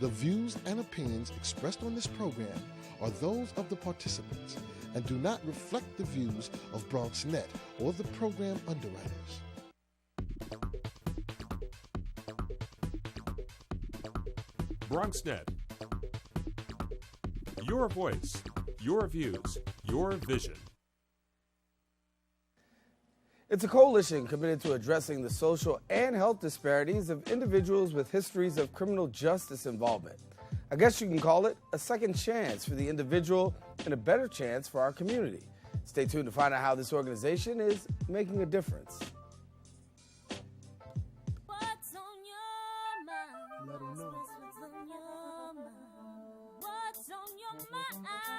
The views and opinions expressed on this program are those of the participants and do not reflect the views of BronxNet or the program underwriters. BronxNet. Your voice, your views, your vision. It's a coalition committed to addressing the social and health disparities of individuals with histories of criminal justice involvement. I guess you can call it a second chance for the individual and a better chance for our community. Stay tuned to find out how this organization is making a difference. What's on your mind? Let 'em know. What's on your mind? What's on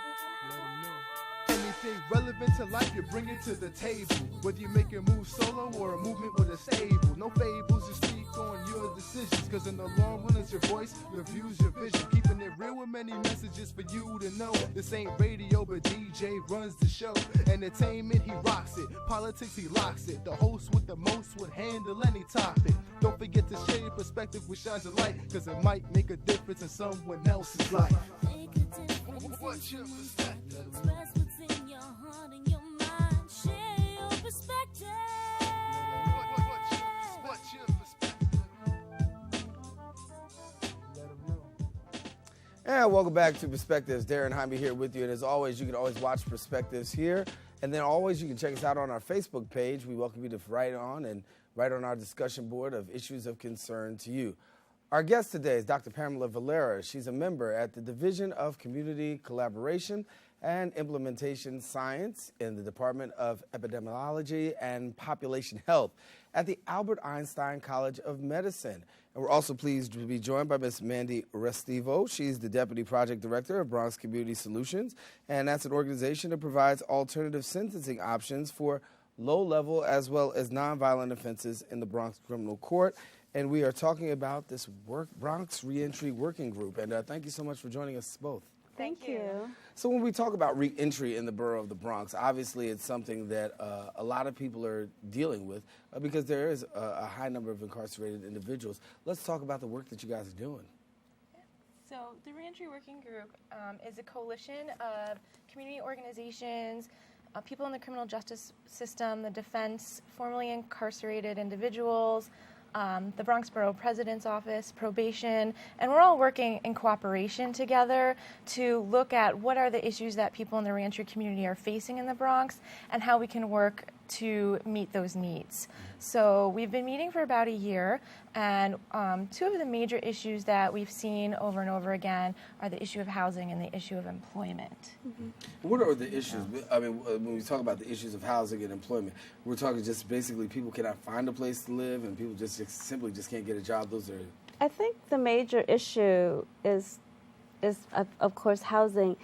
your mind? Anything relevant to life, you bring it to the table. Whether you make a move solo or a movement with a stable. No fables, you speak on your decisions. Cause in the long run, it's your voice, your views, your vision. Keeping it real with many messages for you to know. This ain't radio, but DJ runs the show. Entertainment, he rocks it. Politics, he locks it. The host with the most would handle any topic. Don't forget to share your perspective with shines of light. Cause it might make a difference in someone else's life. Make a difference. What's your perspective? Express what's in your heart and your mind. Share your perspective. What's your perspective? And welcome back to Perspectives. Darren Jaime here with you. And as always, you can always watch Perspectives here. And then always you can check us out on our Facebook page. We welcome you to write on our discussion board of issues of concern to you. Our guest today is Dr. Pamela Valera. She's a member at the Division of Community Collaboration and Implementation Science in the Department of Epidemiology and Population Health at the Albert Einstein College of Medicine. And we're also pleased to be joined by Ms. Mandy Restivo. She's the Deputy Project Director of Bronx Community Solutions, and that's an organization that provides alternative sentencing options for low-level as well as nonviolent offenses in the Bronx Criminal Court. And we are talking about this Bronx Reentry Working Group. And thank you so much for joining us both. Thank you. So when we talk about reentry in the borough of the Bronx, obviously it's something that a lot of people are dealing with because there is a high number of incarcerated individuals. Let's talk about the work that you guys are doing. So the Reentry Working Group is a coalition of community organizations, people in the criminal justice system, the defense, formerly incarcerated individuals, the Bronx Borough President's Office, probation, and we're all working in cooperation together to look at what are the issues that people in the reentry community are facing in the Bronx and how we can work to meet those needs. So we've been meeting for about a year, and two of the major issues that we've seen over and over again are the issue of housing and the issue of employment. Mm-hmm. What are the issues? I mean, when we talk about the issues of housing and employment, we're talking just basically people cannot find a place to live and people just simply just can't get a job. Those are... I think the major issue is of course, housing.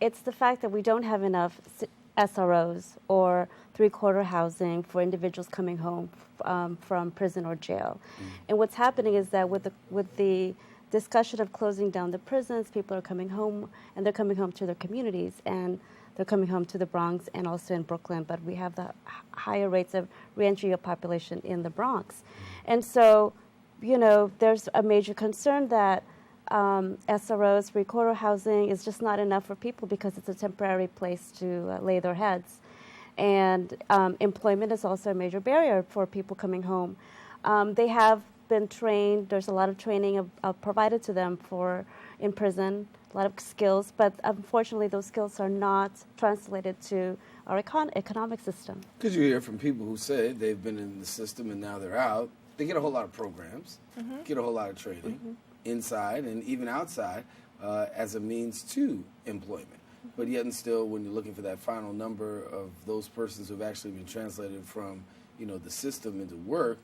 It's the fact that we don't have enough SROs or three-quarter housing for individuals coming home from prison or jail. And what's happening is that with the discussion of closing down the prisons, people are coming home, and they're coming home to their communities, and they're coming home to the Bronx and also in Brooklyn, but we have the higher rates of reentry of population in the Bronx. And so, you know, there's a major concern that SROs, three-quarter housing, is just not enough for people because it's a temporary place to lay their heads. And employment is also a major barrier for people coming home. They have been trained. There's a lot of training provided to them in prison, a lot of skills, but unfortunately those skills are not translated to our economic system. Because you hear from people who say they've been in the system and now they're out. They get a whole lot of programs, get a whole lot of training inside and even outside as a means to employment. But yet and still, when you're looking for that final number of those persons who have actually been translated from, you know, the system into work,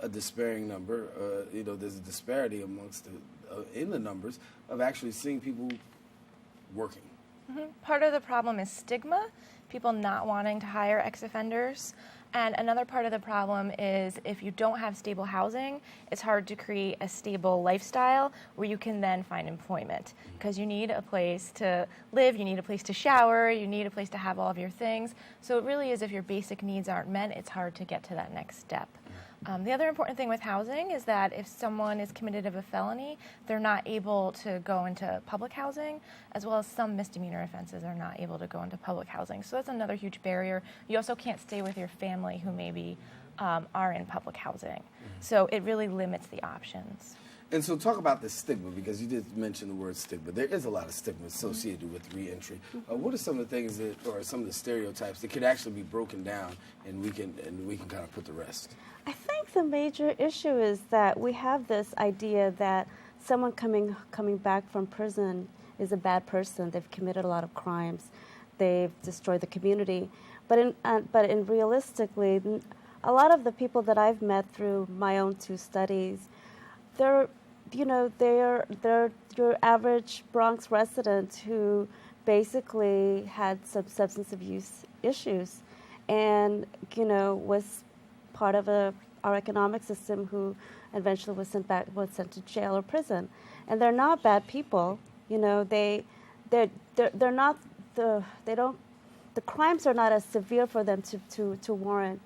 a despairing number, you know, there's a disparity amongst in the numbers of actually seeing people working. Part of the problem is stigma, people not wanting to hire ex-offenders. And another part of the problem is if you don't have stable housing, it's hard to create a stable lifestyle where you can then find employment because you need a place to live, you need a place to shower, you need a place to have all of your things. So it really is if your basic needs aren't met, it's hard to get to that next step. The other important thing with housing is that if someone is committed of a felony, they're not able to go into public housing, as well as some misdemeanor offenses are not able to go into public housing. So that's another huge barrier. You also can't stay with your family who maybe are in public housing. So it really limits the options. And so talk about the stigma, because you did mention the word stigma. There is a lot of stigma associated with reentry. What are some of the things that, or some of the stereotypes that could actually be broken down, and we can kind of put the rest? I think the major issue is that we have this idea that someone coming back from prison is a bad person. They've committed a lot of crimes. They've destroyed the community. But in realistically, a lot of the people that I've met through my own 2 studies, they're your average Bronx resident who basically had some substance abuse issues, and was part of our economic system, who eventually was sent to jail or prison. And they're not bad people. The crimes are not as severe for them to warrant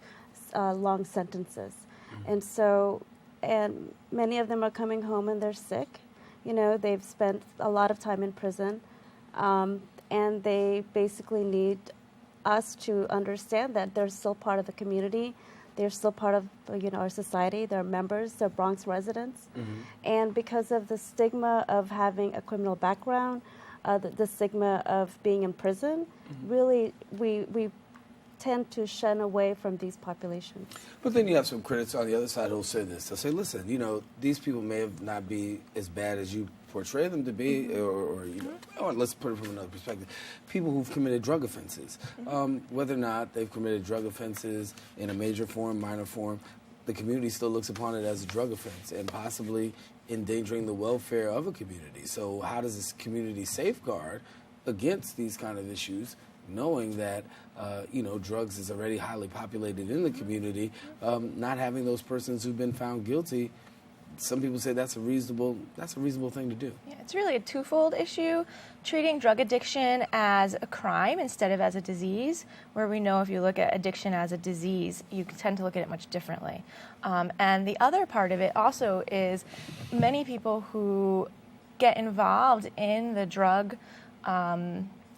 long sentences. And many of them are coming home and they're sick. They've spent a lot of time in prison, and they basically need us to understand that they're still part of the community. They're still part of our society. They're members. They're Bronx residents. And because of the stigma of having a criminal background, the stigma of being in prison, really we tend to shun away from these populations. But then you have some critics on the other side who'll say this. They'll say, listen, these people may have not be as bad as you portray them to be, or let's put it from another perspective. People who've committed drug offenses, whether or not they've committed drug offenses in a major form, minor form, the community still looks upon it as a drug offense and possibly endangering the welfare of a community. So how does this community safeguard against these kind of issues, knowing that drugs is already highly populated in the community, not having those persons who've been found guilty? Some people say that's a reasonable thing to do. Yeah, it's really a twofold issue. Treating drug addiction as a crime instead of as a disease, where we know if you look at addiction as a disease, you tend to look at it much differently. And the other part of it also is many people who get involved in the drug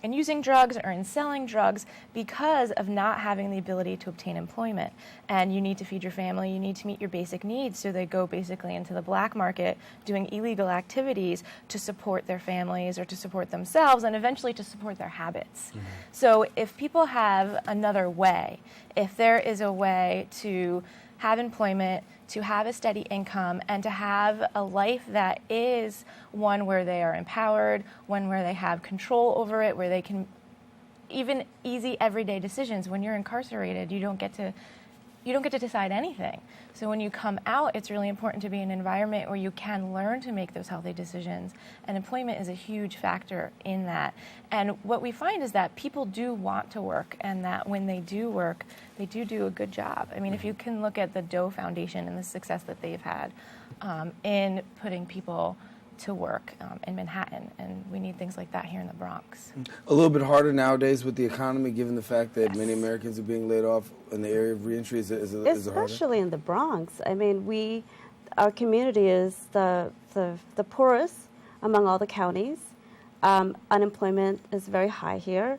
in using drugs or in selling drugs because of not having the ability to obtain employment. And you need to feed your family, you need to meet your basic needs, so they go basically into the black market doing illegal activities to support their families or to support themselves and eventually to support their habits. So if people have another way, if there is a way to have employment, to have a steady income, and to have a life that is one where they are empowered, one where they have control over it, where they can even easy everyday decisions. When you're incarcerated, you don't get to decide anything. So when you come out, it's really important to be in an environment where you can learn to make those healthy decisions. And employment is a huge factor in that. And what we find is that people do want to work, and that when they do work, they do a good job. I mean, if you can look at the Doe Foundation and the success that they've had in putting people to work in Manhattan, and we need things like that here in the Bronx. A little bit harder nowadays with the economy, given the fact that many Americans are being laid off in the area of reentry. Is it harder? Especially in the Bronx. I mean, our community is the poorest among all the counties. Unemployment is very high here.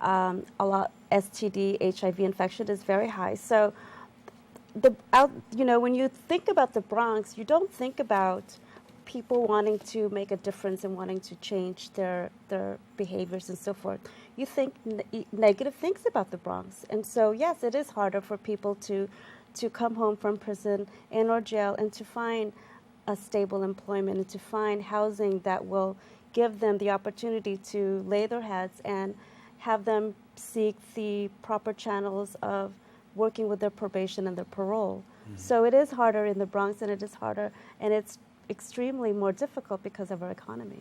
A lot STD, HIV infection is very high. So, when you think about the Bronx, you don't think about people wanting to make a difference and wanting to change their behaviors and so forth. You think negative things about the Bronx. And so, yes, it is harder for people to come home from prison and or jail and to find a stable employment and to find housing that will give them the opportunity to lay their heads and have them seek the proper channels of working with their probation and their parole. So it is harder in the Bronx, and it is harder, and it's extremely more difficult because of our economy.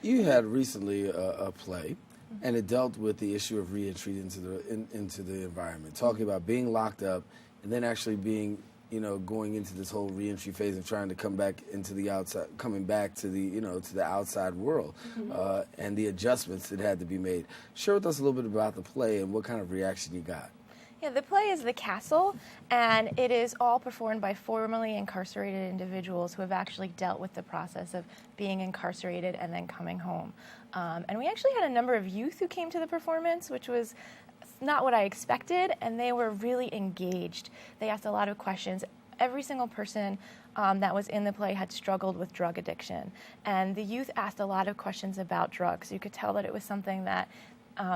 You had recently a play, and it dealt with the issue of reentry into the environment, talking about being locked up and then actually being, going into this whole reentry phase of trying to come back into the outside, coming back to the, to the outside world, and the adjustments that had to be made. Share with us a little bit about the play and what kind of reaction you got. Yeah, the play is The Castle, and it is all performed by formerly incarcerated individuals who have actually dealt with the process of being incarcerated and then coming home. And we actually had a number of youth who came to the performance, which was not what I expected, and they were really engaged. They asked a lot of questions. Every single person that was in the play had struggled with drug addiction, and the youth asked a lot of questions about drugs. You could tell that it was something that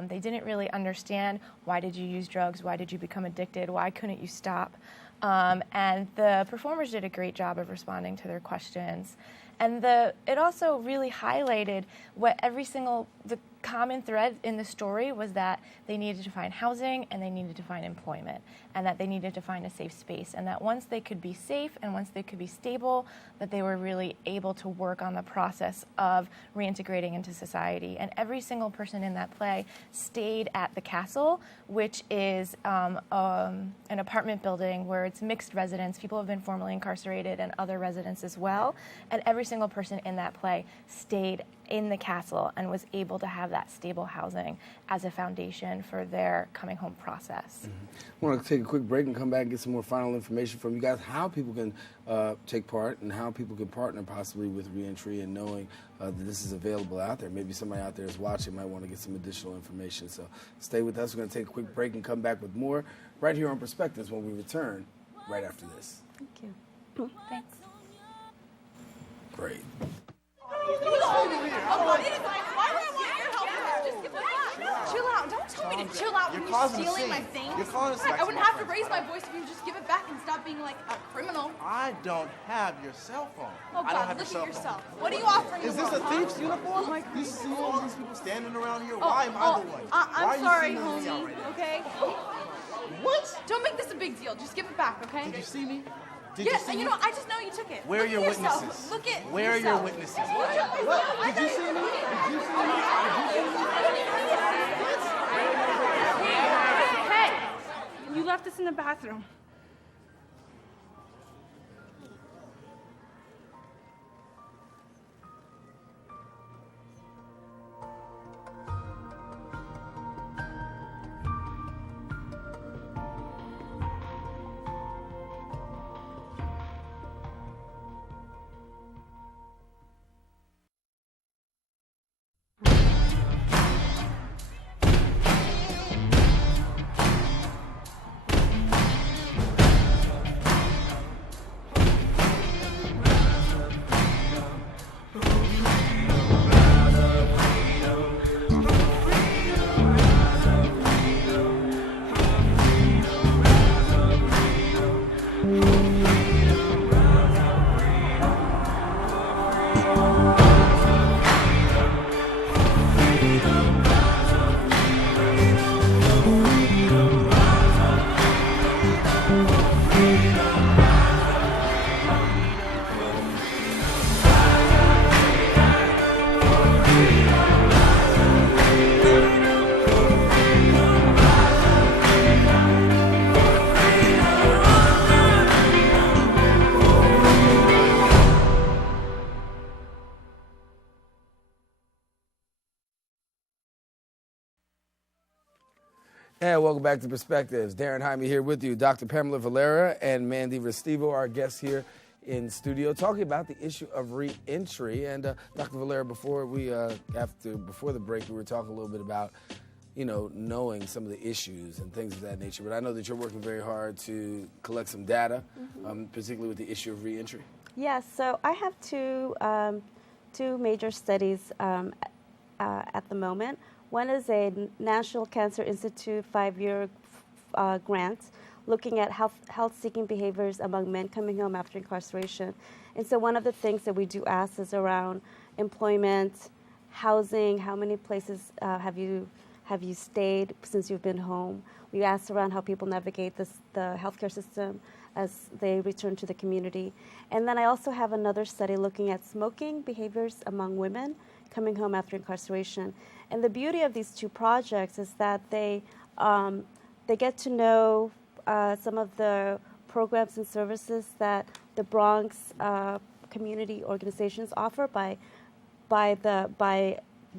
they didn't really understand. Why did you use drugs? Why did you become addicted? Why couldn't you stop? And the performers did a great job of responding to their questions. And it also really highlighted what the common thread in the story was that they needed to find housing and they needed to find employment, and that they needed to find a safe space, and that once they could be safe and once they could be stable, that they were really able to work on the process of reintegrating into society. And every single person in that play stayed at the Castle, which is an apartment building where it's mixed residents. People have been formerly incarcerated and other residents as well. And every single person in that play stayed in the Castle and was able to have that stable housing as a foundation for their coming home process. I want to take a quick break and come back and get some more final information from you guys, how people can take part and how people can partner possibly with Reentry, and knowing that this is available out there. Maybe somebody out there is watching, might want to get some additional information. So stay with us. We're going to take a quick break and come back with more right here on Perspectives when we return right after this. Thank you. Thanks. Great. Chill out. Don't tell me to chill out when you're stealing my things. You're calling us I wouldn't have to raise my voice if you just give it back and stop being like a criminal. I don't have your cell phone. Oh, I don't God, have look your at cell yourself. phone. What are you offering Is the this a world, thief's uniform? You see all these people standing around here? Why am I the one? Why I'm are you sorry, singling me out homie, right now? okay? What? Don't make this a big deal. Just give it back, okay? Did you see me? Did Yeah, you see and me? you know, I just know you took it. Where are Look your at yourself. witnesses? Look at Where are your yourself. witnesses? What? Did you see me? Did you see me? Hey, you left us in the bathroom. And welcome back to Perspectives. Darren Jaime here with you. Dr. Pamela Valera and Mandy Restivo, our guests here in studio, talking about the issue of reentry. And Dr. Valera, before the break, we were talking a little bit about, knowing some of the issues and things of that nature. But I know that you're working very hard to collect some data, particularly with the issue of reentry. Yes, so I have two major studies at the moment. One is a National Cancer Institute 5-year grant looking at health-seeking behaviors among men coming home after incarceration. And so one of the things that we do ask is around employment, housing, how many places have you stayed since you've been home. We ask around how people navigate the healthcare system as they return to the community. And then I also have another study looking at smoking behaviors among women coming home after incarceration. And the beauty of these two projects is that they get to know some of the programs and services that the Bronx community organizations offer by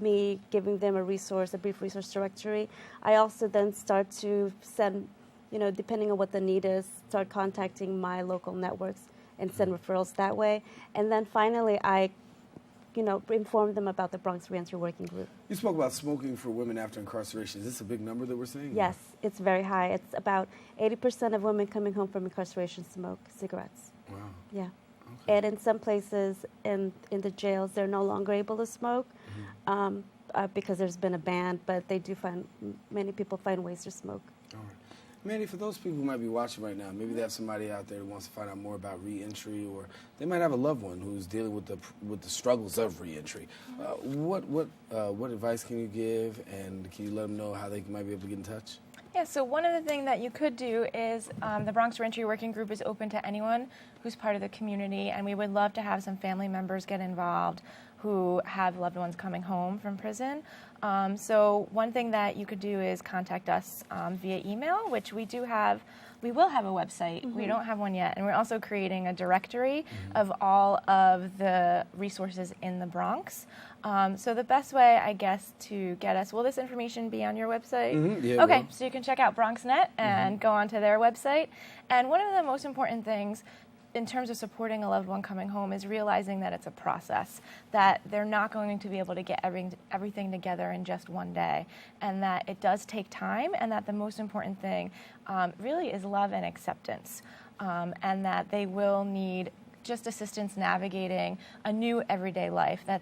me giving them a brief resource directory. I also then start to send depending on what the need is, start contacting my local networks and send referrals that way. And then finally, I inform them about the Bronx Reentry Working Group. You spoke about smoking for women after incarceration. Is this a big number that we're seeing? Yes, it's very high. It's about 80% of women coming home from incarceration smoke cigarettes. Wow. Yeah. Okay. And in some places in the jails, they're no longer able to smoke because there's been a ban, but they do many people find ways to smoke. All right. Mandy, for those people who might be watching right now, maybe they have somebody out there who wants to find out more about reentry, or they might have a loved one who's dealing with the struggles of reentry. What advice can you give, and can you let them know how they might be able to get in touch? Yeah, so one of the things that you could do is the Bronx Reentry Working Group is open to anyone who's part of the community, and we would love to have some family members get involved who have loved ones coming home from prison. So one thing that you could do is contact us via email, which we will have a website. We don't have one yet. And we're also creating a directory of all of the resources in the Bronx. So the best way, I guess, to get us, will this information be on your website? Yeah, okay, so you can check out BronxNet and go onto their website. And one of the most important things in terms of supporting a loved one coming home is realizing that it's a process, that they're not going to be able to get everything together in just one day, and that it does take time, and that the most important thing really is love and acceptance, and that they will need just assistance navigating a new everyday life, that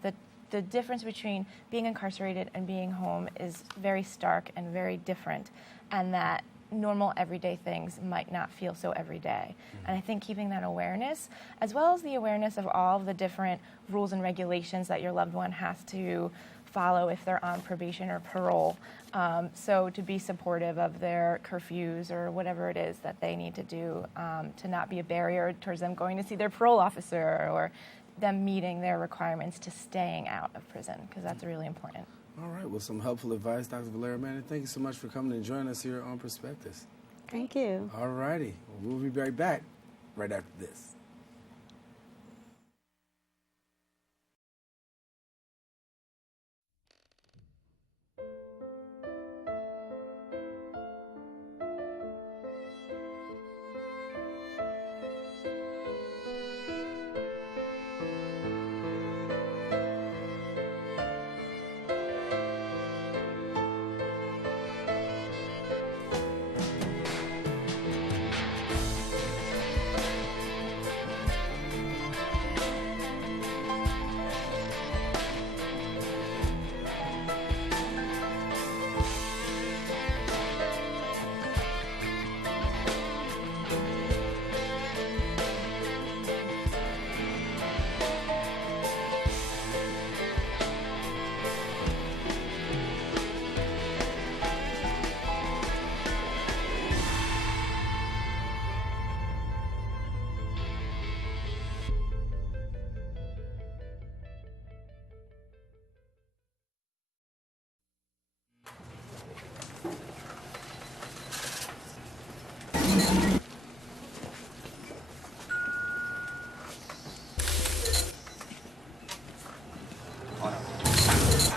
the difference between being incarcerated and being home is very stark and very different, and that normal everyday things might not feel so everyday. And I think keeping that awareness, as well as the awareness of all of the different rules and regulations that your loved one has to follow if they're on probation or parole, so to be supportive of their curfews or whatever it is that they need to do to not be a barrier towards them going to see their parole officer or them meeting their requirements to staying out of prison, because that's really important. All right, well, some helpful advice, Dr. Valera Manning. Thank you so much for coming and joining us here on Perspectives. Thank you. All righty. We'll be right back right after this.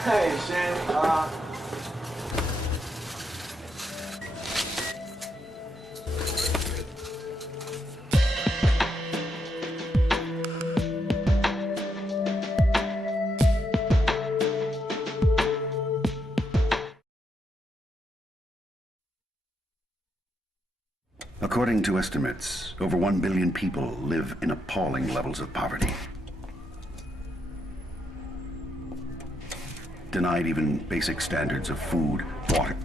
Hey, Shan. According to estimates, over 1 billion people live in appalling levels of poverty. Denied even basic standards of food, water.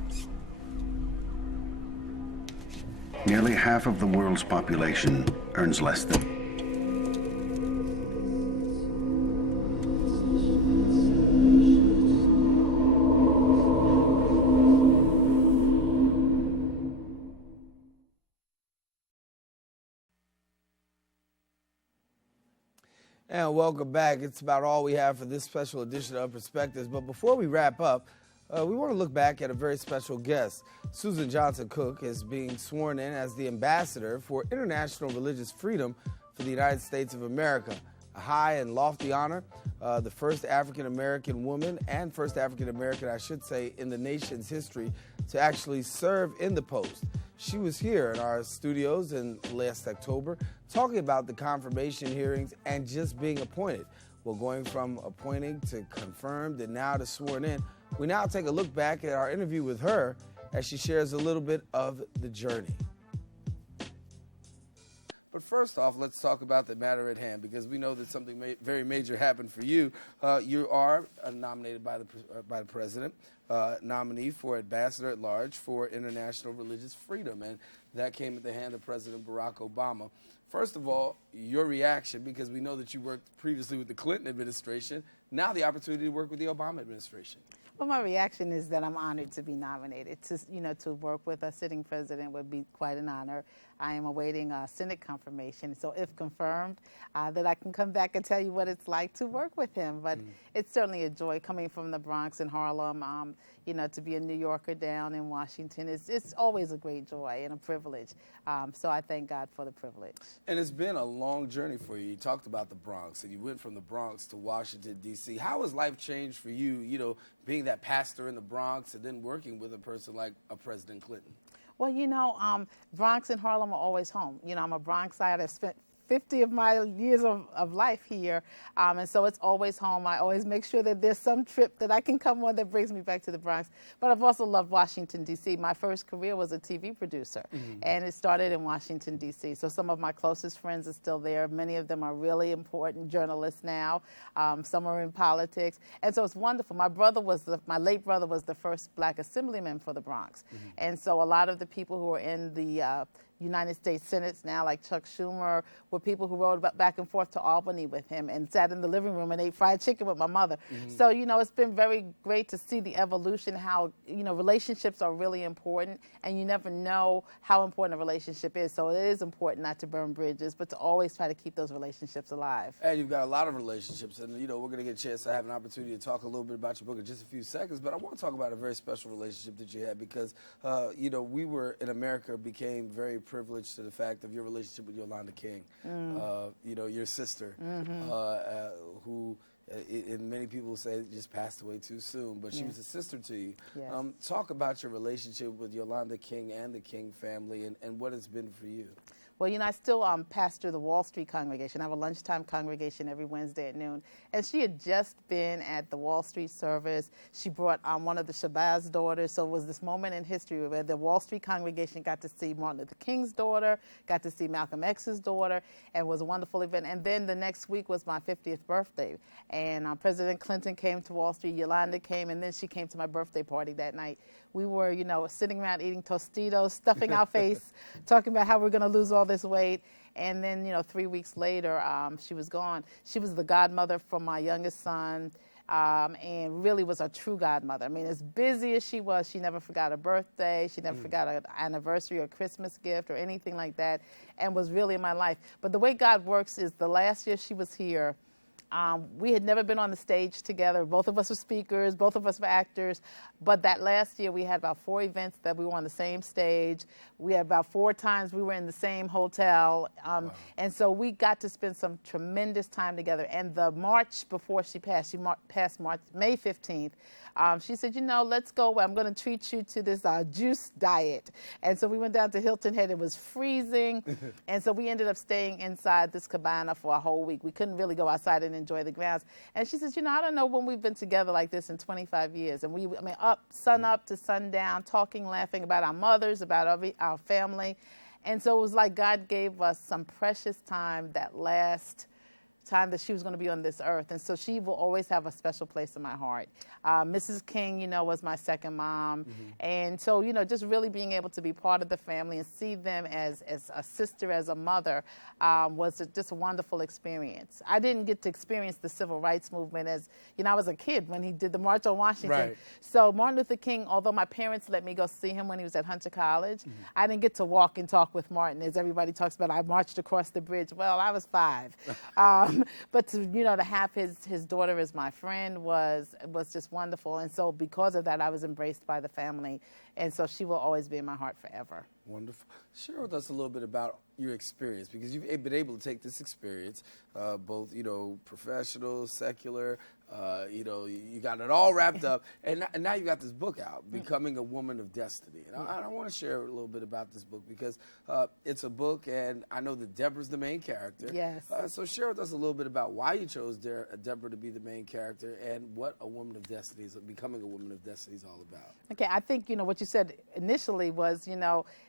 Nearly half of the world's population earns less than. And welcome back. It's about all we have for this special edition of Perspectives. But before we wrap up, we want to look back at a very special guest. Susan Johnson Cook is being sworn in as the ambassador for international religious freedom for the United States of America, a high and lofty honor, the first African-American woman and first African-American, I should say, in the nation's history to actually serve in the post. She was here in our studios in last October talking about the confirmation hearings and just being appointed. Well, going from appointing to confirmed and now to sworn in, we now take a look back at our interview with her as she shares a little bit of the journey. But first off, let's talk about the matter at hand, because we know that something very major happened for you. You are nominated by the president, nominee for Ambassador at Large for International Religious Freedom, and that came at the hand of President Barack Obama. First of all, your reaction, because we know that you worked previously with the Clinton administration, now the opportunity to work with the Obama administration. Well, my reaction is that I'm honored to be nominated. To work with a sitting president would be quite an honor. I am awaiting a Senate confirmation, so if confirmed, that I can come back and tell you what it's like to work with him. But it's certainly a joy coming from the Bronx and Harlem. To be a New Yorker down in Washington, it's always a great joy and a privilege. So I thank God for the privilege. And it's been a long journey for you. You talked about the Bronx, and you went from the Bronx to Washington, D.C. How has life changed for you, being that pastor in the Bronx and then working with a person like a President Clinton? Well, Bronx and Harlem are always home. I'm a Bronxite. I spent 50 of my years of life here, and so it's always home. I always make sure that there's some trip that I can come on that brings me back to the Bronx. But I've also loved Washington, D.C. My first career was a TV producer, and it started in Washington, D.C. So some of my closest friends are still there. Many of them are really important journalists now. Some are in politics, and so it's wonderful. My late brother was the first black assemblyman for the Bronx, and so a lot of the people who are in the United States Senate now, like Chuck Schumer, were people who rode back and forth to Albany with him and sat in the living room and ate fried chicken with my mother. So, it's been very great to see the evolution, how, relationships are really important, and you never know how important a relationship is. So it is important not to burn bridges, but to always try to keep those relationships alive. And you've got a lot of relationships, and, we're going to get a chance to have an opportunity to talk a little bit about your book in just a few seconds, but I want to talk about a very special relationship that you had because, we were in America became very privileged to the fact of your relationship with Yolanda King, your sister, who and many people say just passed away too soon, but she was a sister to you. Yes. Talk about your relationship with Yolanda King and the King family and what it's been for you. Well, I still pastor the Wall Street congregation. I have a lunchtime congregation every Wednesday at noon. And she had just been at the Wall Street service. She brought one of the Shabazz daughters. So it was this moment in history where the Wall Street congregation got to see Martin Luther King's daughter, got to see Malcolm X's daughter, and it was a wonderful event. And then the next week was my 50th birthday. And President Clinton came to Wall Street, Yolanda came, and then she came to my birthday party that night. We were, sitting around eating Tostitos, stuffing our face, talking about how we're going to lose all this weight. And then, 3 weeks later, she was gone. She was the godmother for my youngest son, and really was a true godmother. I mean, as busy as she was, she never forgot a birthday. She never forgot an anniversary or Christmas gift or anything like that, and was really in my life. But the way God works is the last year she was here, we had never been on the stage together. Both of us were speakers, both of us were actors. But that last year, we had about 4 events that we were on the same stage. We had about 4 times we were in the same hotel. And so we got to spend some tremendous time together. And the March before she passed May 15th, she said, let's go. I'm going to treat you to this juice diet. And so we went down to Hilton Head. It was freezing. And so we ended up staying inside this cabana for a whole week. We couldn't really go outside and enjoy the grounds. And she says, I don't know when we've been together like this in 25 years. And sun up to sundown, talking, laughing about our mothers, about our family. And so it was like God gave us some precious time that last time that she was going to be on this earth. And so she will always have a special place in my heart. Mrs. King, was my second mom. And so, just really being able to be part of the family and see them as a sister, as a mother, was just a wonderful experience. I didn't get to experience the civil rights movement as, I was a kid when he did the March on Washington. Right. So Martin Luther King, although my parents let me go see him when he was at Hunter College, I didn't get to walk and talk with Martin, as everybody talks about. I marched across the bridge. Well, I was 5. But to have his daughter as my friend was just wonderful. And so because of that, I was embraced by the family. And so she will always be in my heart forever. Wonderful. Share with us a little bit about your experience, because you've been able to take this experience, both, professional, secular, you got it all wrapped up, and now you got this book out, Becoming a Woman of Destiny. And I want to share a little bit about this book, because it's a book, and I know that Deborah's the main character. Yes. So share with us a little bit about why you chose Deborah to be the main character, and what a woman of destiny is, becoming a woman of destiny is all about. Okay, I think, what you said initially was,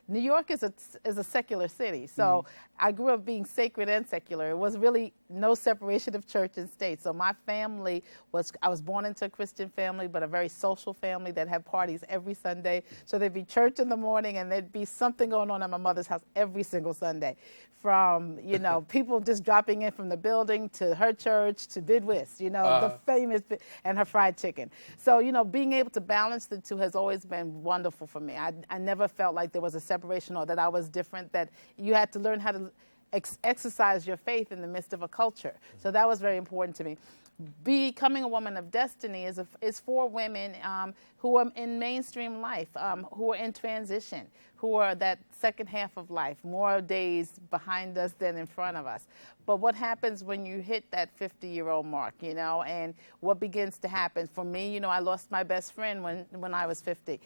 New York is a secular city. So I grew up being sacred and secular. It was really no separation of church and state. So my family I was born into a Christian family, but a very social family that had parties every Sunday. So there'd be church in the morning, and there'd be something going on at my mother's house every single Sunday. From, people just dropping in from the building to her church to Bid Whist, the famous, and her fried chicken. So, being able to balance the two has always been wonderful for me. I never felt like there was a separation or that I was different, that you had to learn how to exercise your faith in the midst of a culture. So that was very important to me. Becoming a woman of destiny is for women who are in mainstream life, who are in transition, who are that second half of life, more days behind us than in front of us. But what happens when you hit that 50-year-old mark, and what begins to happen? For me, I lost my best friend when I was 50.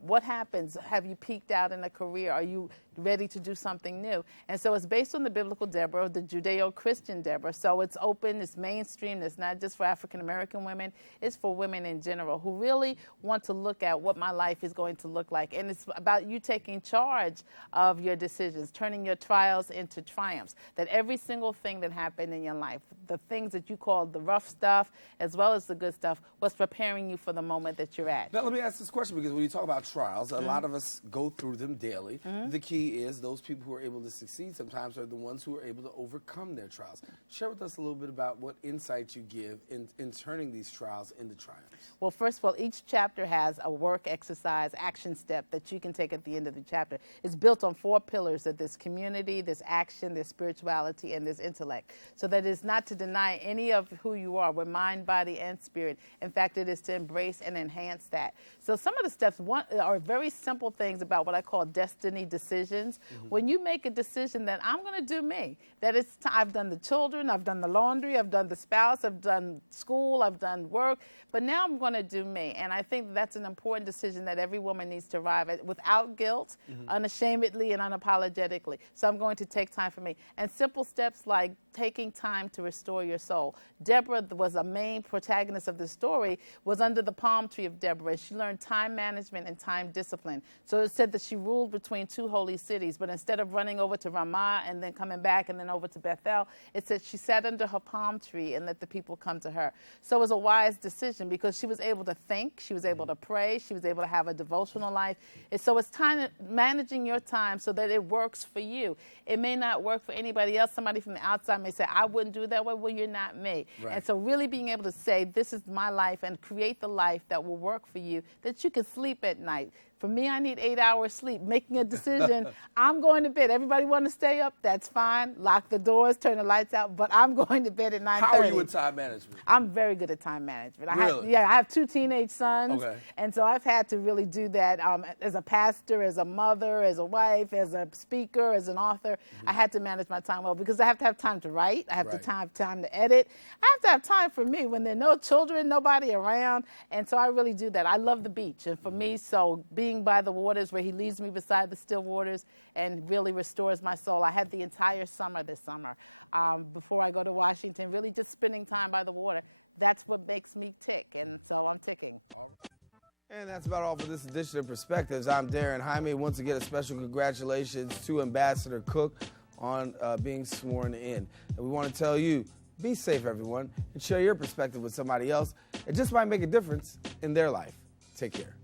What happens? Have you peaked out in a career? Are you ready to do something new? And so it's based on the biblical Deborah, the Judeo-Christian Deborah. So it's open, it's mainstream, it's not just for African-American women, it's for women in general who really want to look at what my life is going to look like. And it's about you taking charge of your decisions, turning your trials into triumphs, that every single thing that happened in your life, the things that you call the rough stuff as well as the good stuff, was preparing you for the moment that you're at. Now, let me ask this question, because when you talk about trials, a lot of us go through them daily. The key is those people who are able to succeed sometimes are the ones who are able to overcome their trials. Share with us a little bit about what insight you give in turning these trials into triumphs. Well, first of all, each chapter has a work, exercise, action step that you can take at the end of the chapter. It's built on 4 pillars of this community, this action, this spirituality, and this intellect. So that it's not to deny any of who you are. We're mind, body, and spirit. In fact, it is to embrace and enhance that. So some of the steps are very simple things about what I call destiny decisions. When you make a decision that I'm going to do me, that I've done the children, I've done the laundry, I've done the spouse, I've done school, I've done work, but now I'm going to do me. And I think that's an important decision that every woman needs to arrive at without guilt, unashamedly and unapologetically. So I'm going to take time for me. And simple steps like taking time to restore your soul. Deborah was a main protagonist of the story, was under the palm tree of Deborah. She learned time management and time discipline. So it said that she ruled between 2 holy cities, but instead of running over to Ramah and then coming back and then over to Bethel, it said she sat under her palm tree and let the people come to her. So it was a wise decision because she was able to think, she was able to pray, she was able to have a devotional life. And so it's time managing your time so that it works for you. It may not work for anybody else. Somebody from the outside may say, I wouldn't do it that way. Well, you're not me. Right. And so really being able to say, this is my life, and create the life that will work for you, that you can sleep at night. For me, I need 8 hours sleep. Making a decision, I'm going to bed. Everybody want to stay up? That's fine. Lock the doors, turn the lights out, but I'm going to bed at 9:30. How are you with time management? I'm very good at time management. Really? I have 2 teenage sons, okay. And so I've had to really do that as a pastor, as a mother, as a wife, as a speaker, as an author. I had to manage my time well because I have to have time to write. I have to have time to edit. I have to have time for me when there are no children, nobody around, and so I really do that. I love the beach, and for me, so being by the waters where he leads me beside the still waters and really restores my soul. I had the entire summer this summer before I go to Washington, really just spending time by the water. That's what makes me tick, and so I'm ticking. All right. And that's about all for this edition of Perspectives. I'm Darren Jaime. Once again, a special congratulations to Ambassador Cook on being sworn in. And we want to tell you, be safe, everyone, and share your perspective with somebody else. It just might make a difference in their life. Take care.